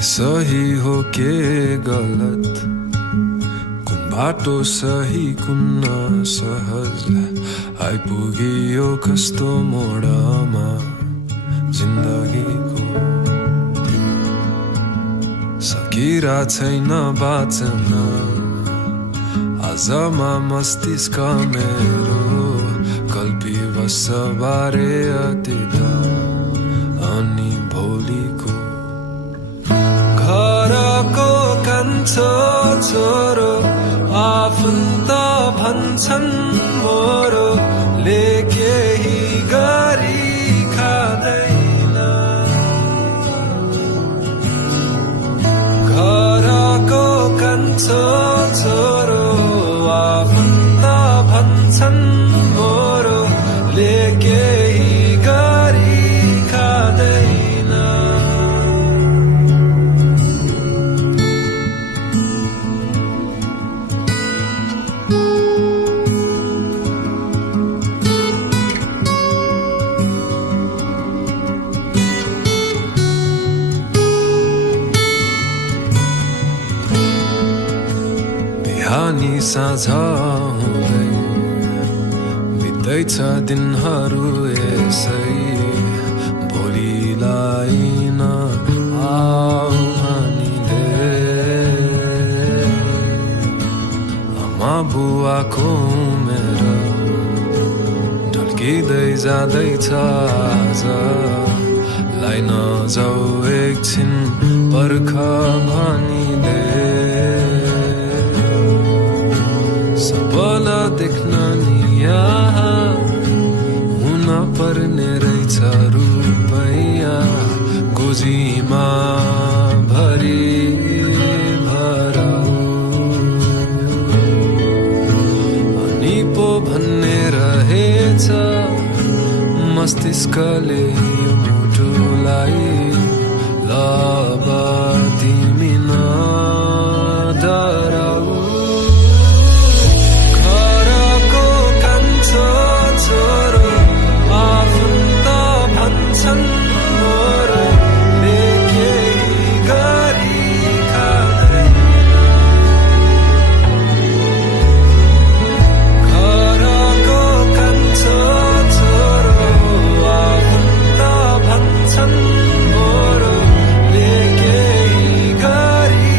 के सही हो के गलत, कुन बाटो सही कुन सहज आइपुगियो कस्तो मोडमा जिन्दगीको। सकिरा छैन बाँच्न आजमा मस्तिष्क मेरो, कल्पिवश बारे अतीत अनि भोलिको। घरको कान्छो छोरो आफन्त भन्छन् मोरो, ले केही गरी खाँदैन। घरको कान्छो छोरो आफन्त भन्छन् मोरो, ले केही गरी खाँदैन। बिहानी साँझ हुँदै बित्दैछ दिनहरू यसै, भोलिलाई न आऊ भनिले। आमा बुवाको उमेर ढल्किँदै जाँदैछ आज, लाई नजाऊ एकछिन पर्ख भनिले। सबल देख्न नि यहाँ हुन पर्ने रहेछ रुपैयाँ, गोजीमा भरि भराऊ। अनि पो भन्ने रहेछ मस्तिष्कले यो मुटुलाई, ल अब तिमी नडराऊ। छोरो आफन्त भन्छन् मोरो, ले केही गरी खाँदैन। घरको कान्छो छोरो आफन्त भन्छन् मोरो, ले केही गरी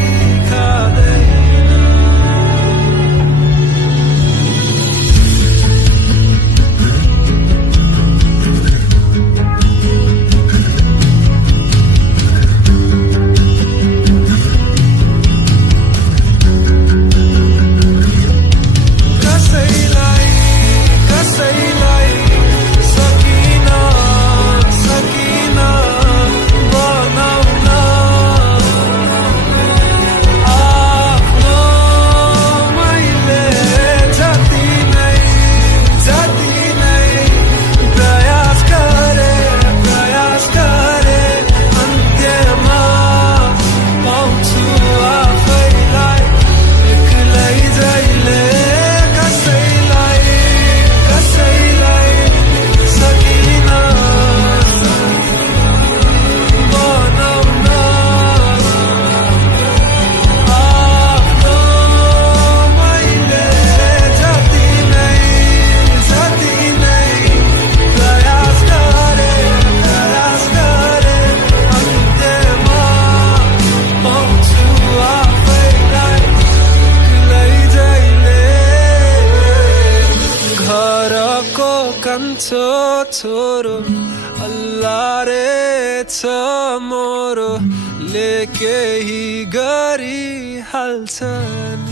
खाँदैन। कान्छो छोरो अल्लारे छ मोरो, ले केही गरी हाल्छ नि।